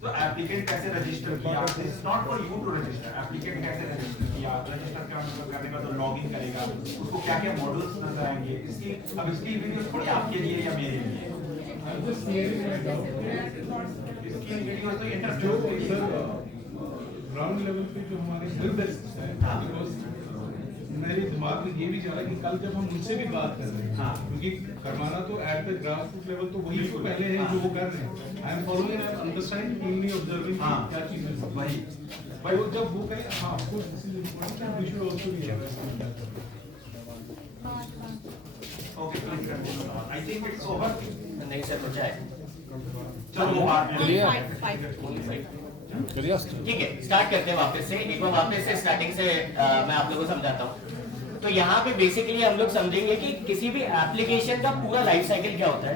तो एप्लीकेंट कैसे रजिस्टर किया, this is not for you to register. Applicant कैसे register किया, register करने का तो लॉगिन करेगा, उसको क्या क्या मॉड्यूल्स नजर आएंगे, इसकी अब इसकी वीडियो थोड़ी आपके लिए या मेरे लिए, इसकी वीडियो तो इंटरव्यू ग्राउंड लेवल पे जो हमारे हेल्प डेस्क है, बिकॉज मेरे दिमाग में ये भी जा रहा है कि कल जब हम उनसे भी बात कर रहे हैं, हाँ। क्योंकि करवाना तो at the grass root level तो वही तो पहले है जो वो कर रहे हैं। I am following and understanding, keenly observing हाँ। क्या चीज है वही भाई। वो जब वो कहे हाँ आपको this is important, we should also be okay, please continue. I think it's over. नहीं सर, बचा है। चलो बात ठीक है, स्टार्ट करते हैं वापस से। एक बार वापस से स्टार्टिंग से मैं आप लोगों को समझाता हूँ। तो यहाँ पे बेसिकली हम लोग समझेंगे कि किसी भी एप्लीकेशन का पूरा लाइफ साइकिल क्या होता है।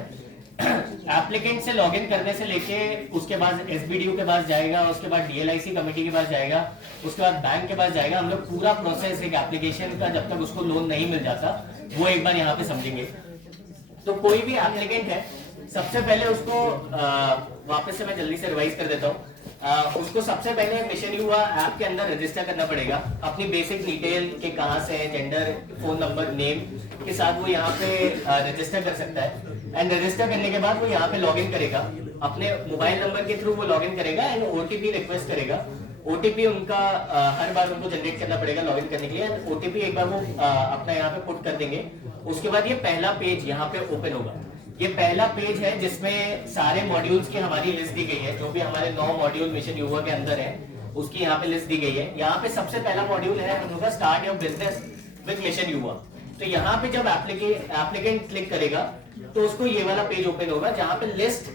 एप्लीकेंट से लॉगिन करने से लेके उसके बाद एसबीडीयू के पास जाएगा, उसके बाद डीएलआईसी कमेटी के पास जाएगा, उसके बाद बैंक के पास जाएगा। हम लोग पूरा प्रोसेस एक एप्लीकेशन का जब तक उसको लोन नहीं मिल जाता वो एक बार यहाँ पे समझेंगे। तो कोई भी एप्लीकेंट है, सबसे पहले उसको वापस से मैं जल्दी से रिवाइज कर देता हूँ। उसको सबसे पहले मिशन युवा ऐप के अंदर रजिस्टर करना पड़ेगा अपनी बेसिक डिटेल के कहाँ से है, जेंडर, फोन नंबर, नेम के साथ वो यहाँ पे रजिस्टर कर सकता है। एंड रजिस्टर करने के बाद वो यहाँ पे लॉगिन करेगा, अपने मोबाइल नंबर के थ्रू वो लॉगिन करेगा एंड ओटीपी रिक्वेस्ट करेगा। ओटीपी उनका हर बार उनको जनरेट करना पड़ेगा लॉगिन करने के लिए। एंड ओटीपी एक बार वो अपना यहाँ पे पुट कर देंगे। उसके बाद ये पहला पेज यहाँ पे ओपन होगा। ये पहला पेज है जिसमें सारे मॉड्यूल्स की हमारी लिस्ट दी गई है, जो भी हमारे 9 मॉड्यूल मिशन युवा के अंदर है उसकी यहाँ पे लिस्ट दी गई है। यहाँ पे सबसे पहला मॉड्यूल है हम लोग का start your business with mission युवा। तो यहाँ पे जब एप्लीकेंट क्लिक करेगा तो उसको ये वाला पेज ओपन होगा जहाँ पे लिस्ट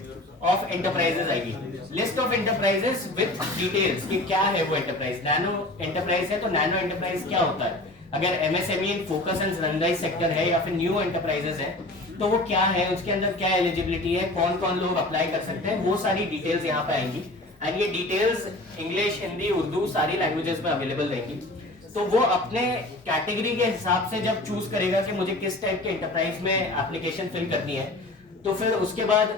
ऑफ एंटरप्राइजेस आएगी। List of enterprises with details कि क्या है वो एंटरप्राइज। नैनो एंटरप्राइज है तो नैनो एंटरप्राइज क्या होता है, अगर MSME in focus and sunrise sector है या फिर न्यू एंटरप्राइजेस है तो वो क्या है, उसके अंदर क्या एलिजिबिलिटी है, कौन कौन लोग अप्लाई कर सकते हैं, वो सारी डिटेल्स यहाँ पे आएंगी। एंड ये डिटेल्स इंग्लिश, हिंदी, उर्दू सारी लैंग्वेजेस में अवेलेबल रहेंगी। तो वो अपने कैटेगरी के हिसाब से जब चूज करेगा कि मुझे किस टाइप के एंटरप्राइज में एप्लीकेशन फिल करनी है, तो फिर उसके बाद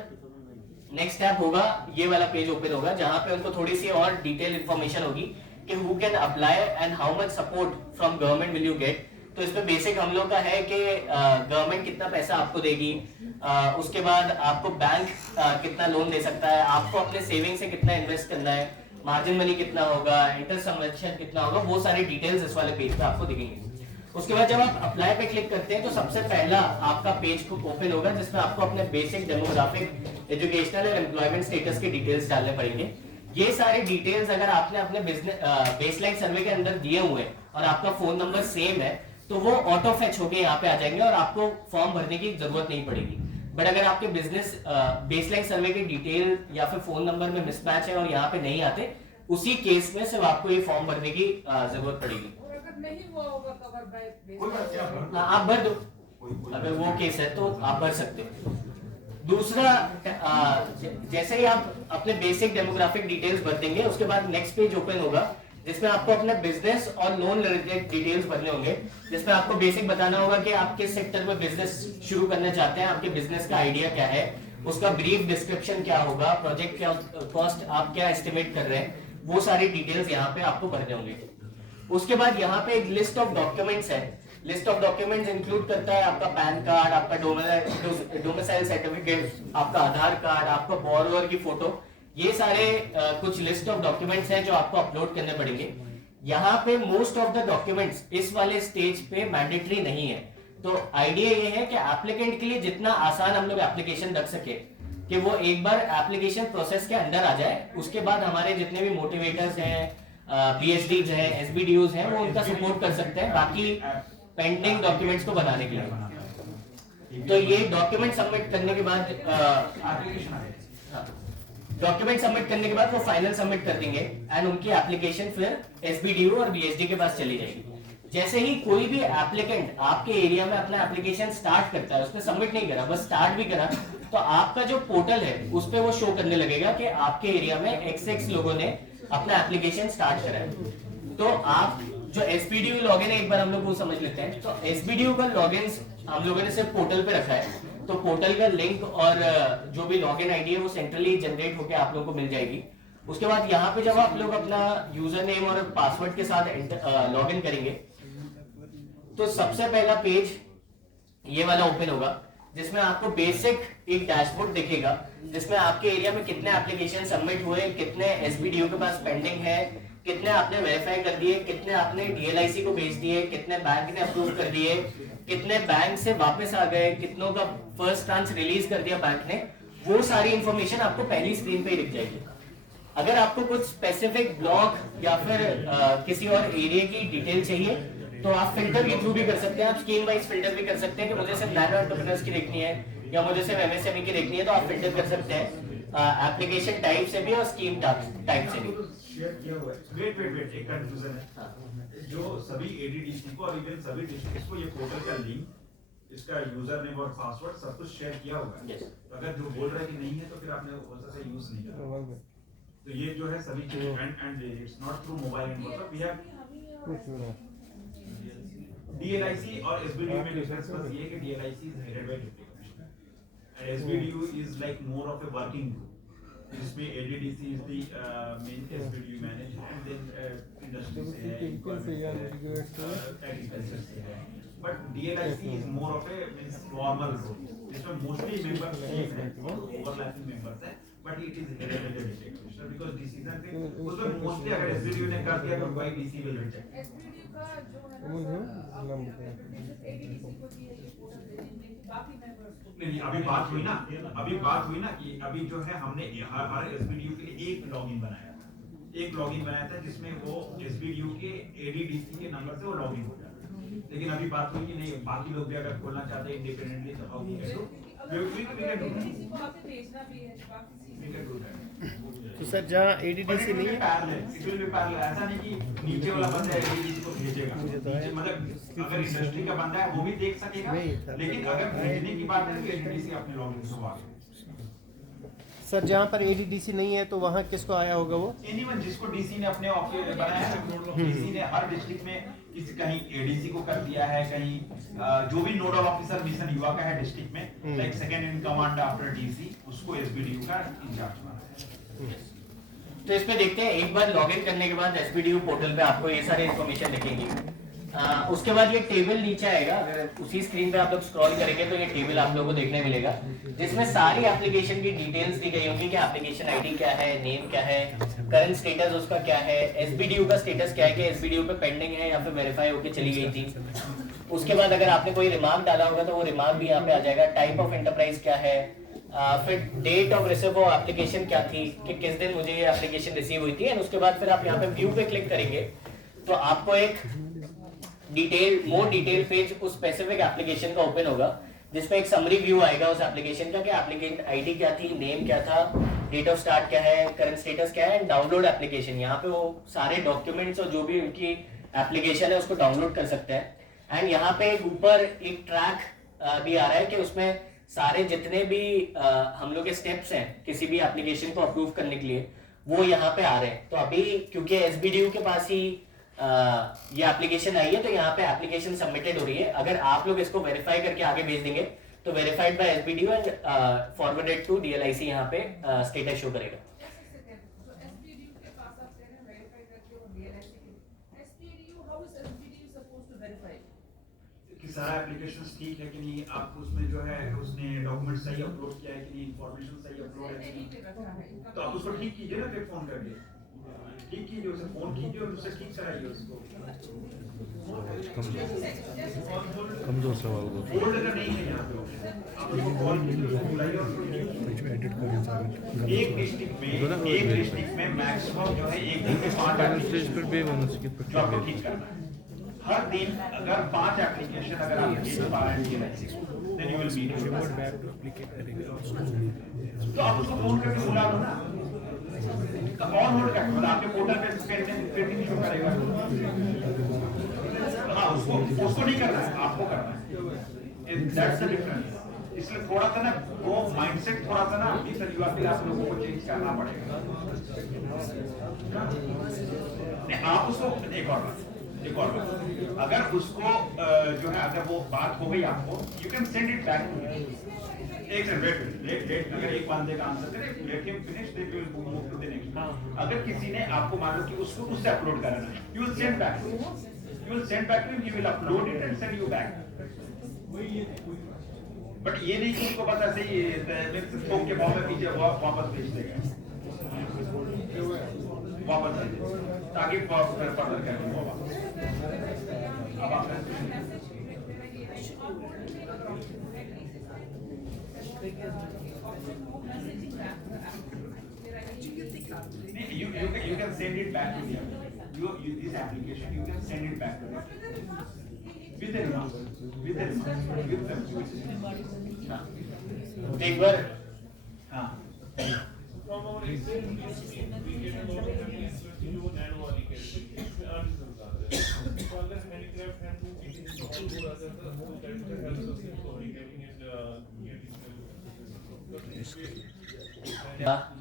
नेक्स्ट स्टेप होगा ये वाला पेज ओपन होगा जहां पे उनको थोड़ी सी और डिटेल इंफॉर्मेशन होगी कि who can apply and how much support from government will you get. तो इसमें बेसिक हम लोग का है कि गवर्नमेंट कितना पैसा आपको देगी, उसके बाद आपको बैंक कितना लोन दे सकता है, आपको अपने सेविंग से कितना इन्वेस्ट करना है, मार्जिन मनी कितना होगा, इंटरेस्ट सबवेंशन कितना होगा, वो सारी डिटेल्स इस वाले पेज पे आपको दिखेंगे। उसके बाद जब आप अप्लाई पे क्लिक करते हैं तो सबसे पहला आपका पेज को ओपन होगा जिसमें आपको अपने बेसिक डेमोग्राफिक, एजुकेशनल और एम्प्लॉयमेंट स्टेटस के डिटेल्स डालने पड़ेंगे। ये सारे डिटेल्स अगर आपने अपने बेसलाइन सर्वे के अंदर दिए हुए हैं और आपका फोन नंबर सेम है तो वो ऑटो फेच होके यहाँ पे आ जाएंगे और आपको फॉर्म भरने की जरूरत नहीं पड़ेगी। बट अगर आपके बिजनेस बेसलाइन सर्वे के डिटेल या फिर फोन नंबर में मिसमैच है और यहाँ पे नहीं आते, उसी केस में सिर्फ आपको ये फॉर्म भरने की जरूरत पड़ेगी। नहीं हुआ होगा कवर बाय कोई बात नहीं, आप भर दो, अगर वो केस है तो आप भर सकते हैं। दूसरा, जैसे ही आप अपने बेसिक डेमोग्राफिक डिटेल्स भर देंगे उसके बाद नेक्स्ट पेज ओपन होगा जिसमें आपको अपने बिजनेस और लोन रिलेटेड डिटेल्स भरने होंगे, जिसमें आपको बेसिक बताना होगा कि आप किस सेक्टर में बिजनेस शुरू करना चाहते हैं, आपके बिजनेस का आइडिया क्या है, उसका ब्रीफ डिस्क्रिप्शन क्या होगा, प्रोजेक्ट क्या कॉस्ट आप क्या एस्टिमेट कर रहे हैं, वो सारी डिटेल्स यहाँ पे आपको भरने होंगे। उसके बाद यहाँ पे एक लिस्ट ऑफ डॉक्यूमेंट्स है। लिस्ट ऑफ डॉक्यूमेंट्स इंक्लूड करता है आपका पैन कार्ड, आपका डोमिसाइल सर्टिफिकेट, आपका आधार कार्ड, आपका बोरोवर की फोटो, ये सारे कुछ लिस्ट ऑफ डॉक्यूमेंट्स हैं जो आपको अपलोड करने पड़ेंगे। यहाँ पे मोस्ट ऑफ द डॉक्यूमेंट्स इस वाले स्टेज पे मैंडेटरी नहीं है। तो आइडिया ये है कि एप्लीकेंट के लिए जितना आसान हम लोग एप्लीकेशन रख सके कि वो एक बार एप्लीकेशन प्रोसेस के अंदर आ जाए, उसके बाद हमारे जितने भी मोटिवेटर्स हैं, पीएचडीज हैं, एसबीडीओज हैं, वो उनका सपोर्ट कर सकते हैं बाकी पेंडिंग डॉक्यूमेंट्स को बनाने के लिए। तो ये डॉक्यूमेंट सबमिट करने के बाद डॉक्यूमेंट सबमिट करने के बाद वो फाइनल सबमिट कर देंगे एंड उनकी एप्लीकेशन फिर एसबीडीओ और बीएचडी के पास चली जाएगी। जैसे ही कोई भी एप्लीकेंट आपके एरिया में अपना एप्लीकेशन स्टार्ट करता है, उसने सबमिट नहीं करा, बस स्टार्ट भी करा, तो आपका जो पोर्टल है उस पे वो शो करने लगेगा कि आपके एरिया में XX लोगों ने अपना एप्लीकेशन स्टार्ट करा है। तो आप जो एसबीडीओ लॉगिन है, एक बार हम लोग वो समझ लेते हैं। तो एसबीडीओ का लॉगिन हम लोगों ने सिर्फ पोर्टल पे रखा है, तो पोर्टल का लिंक और जो भी लॉगिन आईडी है वो सेंट्रली जनरेट होकर आप लोगों को मिल जाएगी। उसके बाद यहाँ पे जब आप लोग अपना यूजर नेम और पासवर्ड के साथ लॉगिन करेंगे तो सबसे पहला पेज ये वाला ओपन होगा, जिसमें आपको बेसिक एक डैशबोर्ड दिखेगा, जिसमें आपके एरिया में कितने एप्लीकेशन सबमिट हुए, कितने एसबीडीओ के पास पेंडिंग है, कितने आपने वेरीफाई कर दिए, कितने आपने डीएलआईसी को भेज दिए, कितने बैंक ने अप्रूव कर दिए, कितने बैंक से वापस आ गए, कितनों का फर्स्ट ट्रांस रिलीज कर दिया बैंक ने। वो सारी इंफॉर्मेशन आपको पहली स्क्रीन पे ही दिख जाएगी। अगर आपको कुछ स्पेसिफिक ब्लॉक या फिर किसी और एरिया की डिटेल चाहिए तो आप फिल्टर के थ्रू भी कर सकते हैं, आप स्कीम वाइज फिल्टर भी कर सकते हैं कि मुझे सिर्फ नैनो एंटरप्रेन्योर्स की देखनी है या मुझे सिर्फ एमएसएमई की देखनी है, तो आप फिल्टर कर सकते हैं एप्लीकेशन टाइप से भी और स्कीम टाइप से भी। वेट एक कंफ्यूजन है। जो सभी एडीडीसी को और इवन सभी डिस्ट्रिक्ट्स को ये पोर्टल का लिंक, इसका यूजर नेम और पासवर्ड सब कुछ शेयर किया हुआ है। तो अगर जो बोल रहा है कि नहीं है तो फिर आपने वैसा यूज नहीं करा। तो ये जो है सभी and it's not through mobile and WhatsApp, we have DLIC और एसबीडीयू में डिफरेंस बस ये है कि DLIC is headed by deputy commissioner and SBDU is like more of a working group, जिसमें ADDC is the main SBDU manager and then industry से है, agriculture से है, but DLIC is more of a means formal role, जिसमें mostly members overlapping members हैं, but it is headed by the deputy commissioner because decision पे उसमें mostly अगर एसबीडीयू ने कर दिया तो by DC will reject. SBD का जो है ना एडीडीसी को दिए ये पोर्टल दे देंगे कि बाकी मेंबर्स को नहीं, अभी बात हुई ना कि अभी जो है हमने हर एसबीडीयू के लिए एक लॉगिन बनाया था जिसमें वो एसबीडीयू के एडीडीसी के नंबर से वो लॉगिन हो जाता है। लेकिन अभी बात हुई कि नहीं, बाकी लोग भी अगर खोलना चाहते हैं इंडिपेंडेंटली तो how we can do, ADDC को आके भेजना भी है बाकी चीजें। तो सर जहाँ एडीडीसी नहीं है इट विल बी पैरेलल, ऐसा नहीं कि नीचे वाला बंदा एडीडीसी को भेजेगा, नीचे मतलब अगर इंडस्ट्री का बंदा है वो भी देख सकेगा, लेकिन अगर भेजने की बात है तो एडीडीसी अपने लॉगिन से आ। सर जहाँ पर एडीडीसी नहीं है तो वहाँ किसको आया होगा वो? एनीवन जिसको डीसी ने अपने ऑफिस में बनाया है, डीसी ने हर डिस्ट्रिक्ट में किसी कहीं एडीसी को कर दिया है, कहीं जो भी नोडल ऑफिसर मिशन युवा का है डिस्ट्रिक्ट में, like second in command after DC, उसको एसबीडीयू का इंचार्ज बनाया है। तो इसमें देखते हैं, एक बार लॉगिन करने के बाद एसबीडीयू पोर्टल पे आपको ये सारी इन्फॉर्मेशन दिखेगी। उसके बाद ये टेबल नीचे आएगा, अगर उसी स्क्रीन पे आप लोग स्क्रॉल करेंगे तो ये टेबल आप लोगों को देखने मिलेगा, जिसमें सारी एप्लीकेशन की डिटेल्स दी गई होंगी कि एप्लीकेशन आईडी क्या है, नेम क्या है, करंट स्टेटस उसका क्या है, एसबीडीयू का स्टेटस क्या है कि एसबीडीयू पे पेंडिंग है या फिर वेरीफाई होकर चली गई थी। उसके बाद अगर आपने कोई रिमार्क डाला होगा तो वो रिमार्क भी यहाँ पे आ जाएगा, टाइप ऑफ एंटरप्राइज क्या है, फिर date of receive of application क्या थी कि किस दिन मुझे ये एप्लीकेशन रिसीव हुई थी, एंड उसके बाद फिर आप यहाँ पे व्यू पे क्लिक करेंगे तो आपको एक मोर डिटेल पेज उस स्पेसिफिक एप्लीकेशन का ओपन होगा, जिसमें एक समरी व्यू आएगा उस एप्लीकेशन का कि एप्लीकेंट आईडी क्या थी, नेम क्या था, डेट ऑफ स्टार्ट क्या है, करंट स्टेटस क्या है, एंड डाउनलोड एप्लीकेशन। यहाँ पे वो सारे डॉक्यूमेंट्स और जो भी उनकी एप्लीकेशन है उसको डाउनलोड कर सकते हैं। एंड यहाँ पे एक ऊपर एक ट्रैक भी आ रहा है कि उसमें सारे जितने भी हम लोग के स्टेप्स हैं किसी भी एप्लीकेशन को अप्रूव करने के लिए वो यहाँ पे आ रहे हैं। तो अभी क्योंकि SBDU के पास ही ये एप्लीकेशन आई है, तो यहाँ पे एप्लीकेशन सबमिटेड हो रही है। अगर आप लोग इसको वेरीफाई करके आगे भेज देंगे तो verified by SBDU and forwarded to DLIC यहाँ पे स्टेटस शो करेगा। Just a second. So SPDU के पास आप कह रहे हैं verify करके वो DLIC के SPDU, how is SPDU supposed to verify? कि सारा एप्लीकेशन ठीक है कि नहीं, आप उसमें जो है उसने डॉक्यूमेंट सही अपलोड किया है कि नहीं, इंफॉर्मेशन सही अपलोड है कि नहीं नहीं, पे रखा है इनका तो आप उसको ठीक कीजिए ना, फिर फोन करके ठीक कीजिए, उसे फोन कीजिए और उससे ठीक कराइए उसको। कमजोर सवाल वो होल्ड का नहीं है यहाँ पे, आप उसको कॉल कीजिए, बुलाइए और उसको ठीक कीजिए। एडिट कर एक डिस्ट्रिक्ट में मैक्सिमम जो है एक दिन में 5 स्टेज पर भी होना चाहिए जो आपको ठीक करना है। हर दिन अगर 5 एप्लीकेशन अगर आप भेज पा रहे हैं देन यू विल बी तो आप उसको फोन करके बुला लो ना, ऑन होल्ड कर, मतलब आपके पोर्टल पे पेंडिंग शो करेगा। हाँ, उसको नहीं करना है, आपको करना है, दैट्स द डिफरेंस। इसलिए थोड़ा सा ना वो माइंडसेट थोड़ा सा ना अभी तक आप लोगों को चेंज करना पड़ेगा। नहीं, आप उसको एक और बात, अगर उसको जो है अगर वो बात हो गई आपको, you can send it back to एक सेकंड वेट, अगर एक बंदे का आंसर करे, let him finish, then we will move to the next. अगर किसी ने आपको मान लो कि उसको उससे अपलोड करना है, you will send back to him, he will upload it and send you back. But ये नहीं कि उसको बस ऐसे ही ठोक के बॉम्ब में पीछे वापस भेज देगा, वापस भेज देगा ताकि फर्दर करें वो वापस। अब आप you can send it back to them. This application you can send it back to them with a remark, with them. हाँ, एक बार हाँ, From our experience, we get a lot of happiness when you nano वाली कैसे इसमें earn जाता है। So unless Handicraft and two pieces all go as a whole, that helps us in communicating and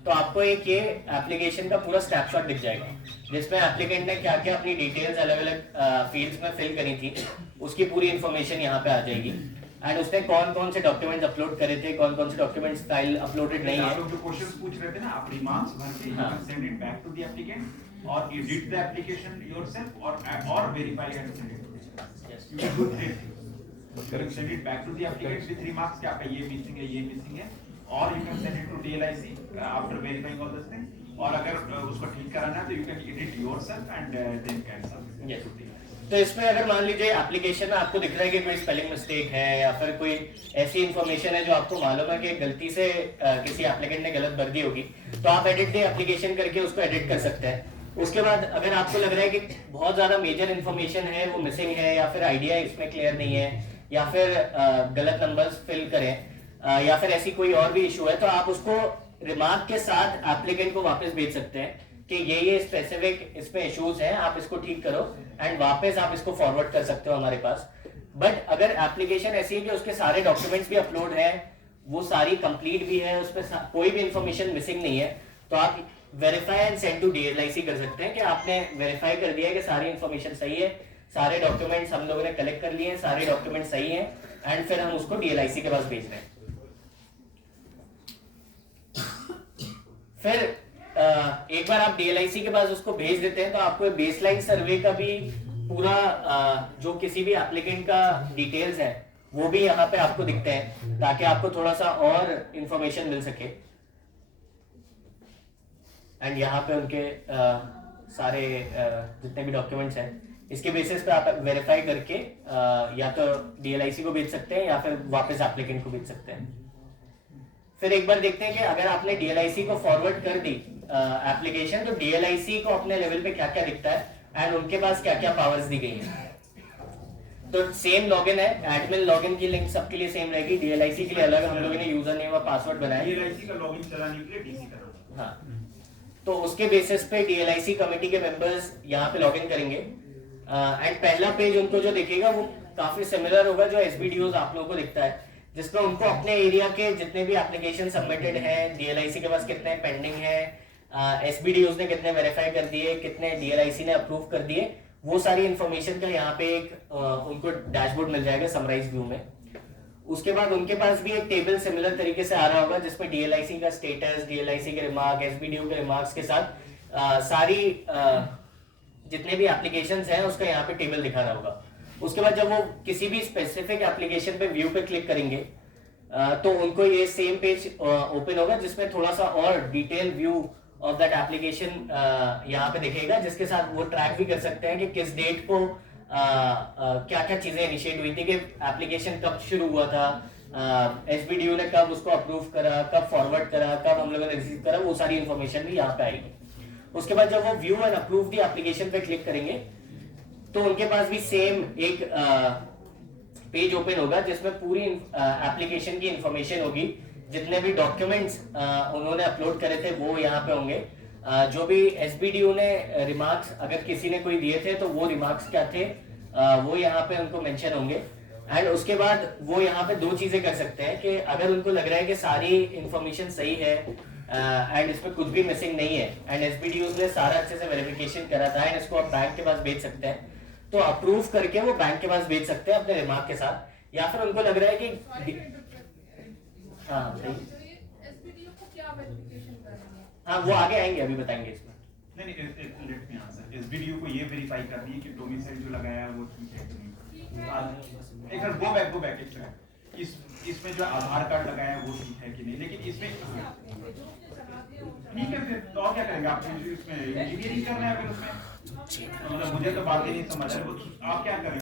तो आपको एक ये एप्लीकेशन का पूरा स्नैपशॉट दिख जाएगा, जिसमें एप्लीकेंट ने क्या क्या अपनी डिटेल्स अलग अलग फील्ड्स में फिल करी थी, उसकी पूरी इंफॉर्मेशन यहाँ पे आ जाएगी। एंड उसने कौन कौन से डॉक्यूमेंट्स अपलोड करे थे, कौन कौन से डॉक्यूमेंट्स फाइल अपलोडेड नहीं है। आप लोग जो क्वेश्चंस पूछ रहे थे ना, आप रिमार्क्स भर के you can send it back to the applicant or edit the application yourself or verify and send it to the Yes. you can do three things. You can send it back to the applicant with remarks कि आपका ये missing है, or you can send it to DLIC after verifying all those things, और अगर उसको ठीक कराना है तो you can edit yourself and then can submit Yes. to DLIC. तो इसमें अगर मान लीजिए एप्लीकेशन में आपको दिख रहा है कि कोई स्पेलिंग मिस्टेक है या फिर कोई ऐसी इंफॉर्मेशन है जो आपको मालूम है कि गलती से किसी एप्लीकेंट ने गलत भर दी होगी, तो आप एडिट द एप्लीकेशन करके उसको एडिट कर सकते हैं। उसके बाद अगर आपको लग रहा है कि बहुत ज्यादा मेजर इंफॉर्मेशन है वो मिसिंग है, या फिर आइडिया इसमें क्लियर नहीं है, या फिर गलत नंबर्स फिल करें, या फिर ऐसी कोई और भी इशू है, तो आप उसको रिमार्क के साथ एप्लीकेंट को वापस भेज सकते हैं कि ये स्पेसिफिक इसमें इश्यूज हैं, आप इसको ठीक करो, एंड वापस आप इसको फॉरवर्ड कर सकते हो हमारे पास। बट अगर एप्लीकेशन ऐसी है कि उसके सारे डॉक्यूमेंट्स भी अपलोड है, वो सारी कंप्लीट भी है, उसमें कोई भी इंफॉर्मेशन मिसिंग नहीं है, तो आप verify and send to DLIC कर सकते हैं कि आपने वेरीफाई कर दिया है कि सारी इंफॉर्मेशन सही है, सारे डॉक्यूमेंट्स हम लोगों ने कलेक्ट कर लिए हैं, सारे डॉक्यूमेंट सही हैं, एंड फिर हम उसको DLIC के पास भेज रहे हैं। फिर एक बार आप DLIC के पास उसको भेज देते हैं तो आपको बेसलाइन सर्वे का भी पूरा जो किसी भी एप्लीकेंट का डिटेल्स है वो भी यहाँ पे आपको दिखते हैं, ताकि आपको थोड़ा सा और इंफॉर्मेशन मिल सके। एंड यहाँ पे उनके सारे जितने भी डॉक्यूमेंट्स हैं, इसके बेसिस पे आप वेरीफाई करके या तो DLIC को भेज सकते हैं या फिर वापस एप्लीकेंट को भेज सकते हैं। फिर एक बार देखते हैं कि अगर आपने DLIC को फॉरवर्ड कर दी एप्लीकेशन, तो DLIC को अपने लेवल पे क्या क्या दिखता है एंड उनके पास क्या क्या पावर्स दी गई हैं। तो सेम लॉगिन है, एडमिन लॉगिन की लिंक सबके लिए सेम रहेगी, DLIC के लिए अलग हम लोगों ने यूजर नेम और पासवर्ड बनाया है। DLIC का लॉगिन चलाने के लिए DC करो। हाँ, तो उसके बेसिस पे DLIC कमेटी के मेंबर्स यहाँ पे लॉगिन करेंगे, एंड पहला पेज उनको जो दिखेगा वो काफी सिमिलर होगा जो SBDOs आप लोगों को दिखता है, जिसमें उनको अपने एरिया के जितने भी एप्लीकेशन सबमिटेड हैं, DLIC के पास कितने पेंडिंग है, SBDOs ने कितने वेरीफाई कर दिए, कितने DLIC ने अप्रूव कर दिए, वो सारी इंफॉर्मेशन का यहाँ पे एक उनको डैशबोर्ड मिल जाएगा समराइज व्यू में। उसके बाद उनके पास भी एक टेबल सिमिलर तरीके से आ रहा होगा जिसमें DLIC का स्टेटस, DLIC के रिमार्क, SBDO के रिमार्क्स के साथ सारी जितने भी एप्लीकेशंस हैं उसका यहाँ पे टेबल दिखा रहा होगा। उसके बाद जब वो किसी भी स्पेसिफिक एप्लीकेशन पे व्यू पे क्लिक करेंगे तो उनको ये सेम पेज ओपन होगा जिसमें थोड़ा सा और detail view of that application यहाँ पे दिखेगा, जिसके साथ वो ट्रैक भी कर सकते हैं कि किस डेट को क्या क्या चीजें इनिशिएट हुई थी, कि एप्लीकेशन कब शुरू हुआ था, SBDO ने कब उसको अप्रूव करा, कब फॉरवर्ड करा, कब हम लोगों ने रिसीव करा, वो सारी इंफॉर्मेशन भी यहाँ पे आएगी। उसके बाद जब वो view and approve the application पे क्लिक करेंगे तो उनके पास भी सेम एक पेज ओपन होगा जिसमें पूरी एप्लीकेशन की इंफॉर्मेशन होगी, जितने भी डॉक्यूमेंट्स उन्होंने अपलोड करे थे वो यहाँ पे होंगे, जो भी SBDO ने रिमार्क्स अगर किसी ने कोई दिए थे तो वो रिमार्क्स क्या थे वो यहाँ पे उनको मेंशन होंगे। एंड उसके बाद वो यहाँ पे दो चीजें कर सकते हैं कि अगर उनको लग रहा है कि सारी इंफॉर्मेशन सही है एंड इसमें कुछ भी मिसिंग नहीं है एंड SBDOs ने सारा अच्छे से वेरिफिकेशन करा था एंड इसको आप बैंक के पास भेज सकते हैं, तो अप्रूव करके वो बैंक के पास भेज सकते हैं अपने रिमार्क के साथ। या फिर उनको लग रहा है कि हाँ SBDO को क्या वेरिफिकेशन करेंगे? हाँ वो आगे आएंगे, अभी बताएंगे इसमें। नहीं लेट मी आंसर। SBDO को ये वेरीफाई करनी है कि डोमिसाइल जो लगाया है वो ठीक है कि नहीं। एक मिनट गो बैक एक सेकंड। इसमें जो आधार कार्ड लगाया है वो ठीक है कि नहीं, लेकिन इसमें ठीक है फिर तो और क्या करेंगे आप? इसमें इंजीनियरिंग करना है फिर उसमें, मतलब मुझे तो बात ही नहीं समझ रहा है, आप क्या करेंगे?